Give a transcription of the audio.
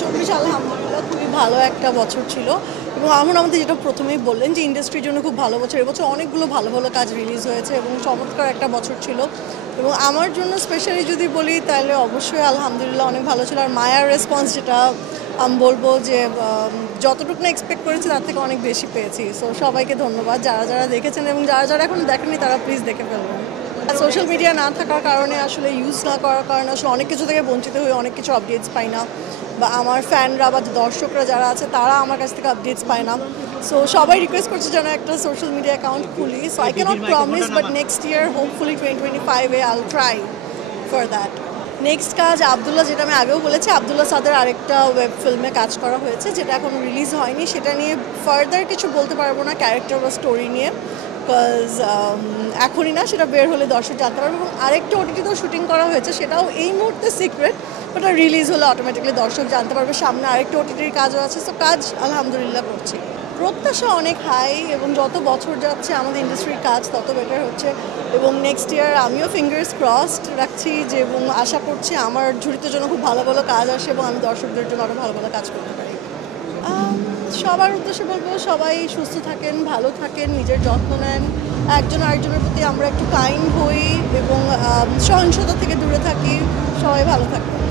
2024 আলহামদুলিল্লাহ খুবই ভালো একটা বছর ছিল এবং এখন আমাদের যেটা প্রথমেই বললেন যে ইন্ডাস্ট্রির জন্য খুব ভালো বছর, এবছর অনেকগুলো ভালো ভালো কাজ রিলিজ হয়েছে এবং চমৎকার একটা বছর ছিল। এবং আমার জন্য স্পেশালি যদি বলি তাহলে অবশ্যই আলহামদুলিল্লাহ অনেক ভালো ছিল। আর মায়ার রেসপন্স যেটা আমি বলবো যে যতটুকু না এক্সপেক্ট করেছি তার থেকে অনেক বেশি পেয়েছি। সো সবাইকে ধন্যবাদ যারা যারা দেখেছেন এবং যারা যারা এখন দেখেননি তারা প্লিজ দেখে ফেলবেন। সোশ্যাল মিডিয়া না থাকার কারণে আসলে ইউজ না করার কারণে আসলে অনেক কিছু থেকে বঞ্চিত হয়ে অনেক কিছু আপডেটস পাই না, বা আমার ফ্যানরা বা দর্শকরা যারা আছে তারা আমার কাছ থেকে আপডেটস পায় না। সো সবাই রিকোয়েস্ট করছে যেন একটা সোশ্যাল মিডিয়া অ্যাকাউন্ট খুলি। So I cannot promise, but next year hopefully 2025-এ I will try for that. Next কাজ আবদুল্লাহ, যেটা আমি আগেও বলেছি, আবদুল্লাহ সাদের আরেকটা ওয়েব ফিল্মে কাজ করা হয়েছে যেটা এখনও রিলিজ হয়নি। সেটা নিয়ে ফার্দার কিছু বলতে পারবো না ক্যারেক্টার বা স্টোরি নিয়ে, বিকজ এখনই না, সেটা বের হলে দর্শক জানতে পারবে। এবং আরেকটা ওটিটিতেও শুটিং করা হয়েছে, সেটাও এই মুহূর্তে সিক্রেট, ওটা রিলিজ হলে অটোমেটিকলি দর্শক জানতে পারবে। সামনে আরেকটা ওটিটির কাজও আছে। সো কাজ আলহামদুলিল্লাহ করছি। প্রত্যাশা অনেক হাই এবং যত বছর যাচ্ছে আমাদের ইন্ডাস্ট্রির কাজ তত বেটার হচ্ছে। এবং নেক্সট ইয়ার আমিও ফিঙ্গার্স ক্রসড রাখছি যে, এবং আশা করছি আমার ঝুড়িতে জন্য খুব ভালো ভালো কাজ আসে এবং আমি দর্শকদের জন্য আরও ভালো ভালো কাজ করতে পারি। সবার উদ্দেশ্যে বলবো সবাই সুস্থ থাকেন, ভালো থাকেন, নিজের যত্ন নেন, একজন আরেকজনের প্রতি আমরা একটু কাইন্ড হই এবং সহিংসতা থেকে দূরে থাকি। সবাই ভালো থাকবেন।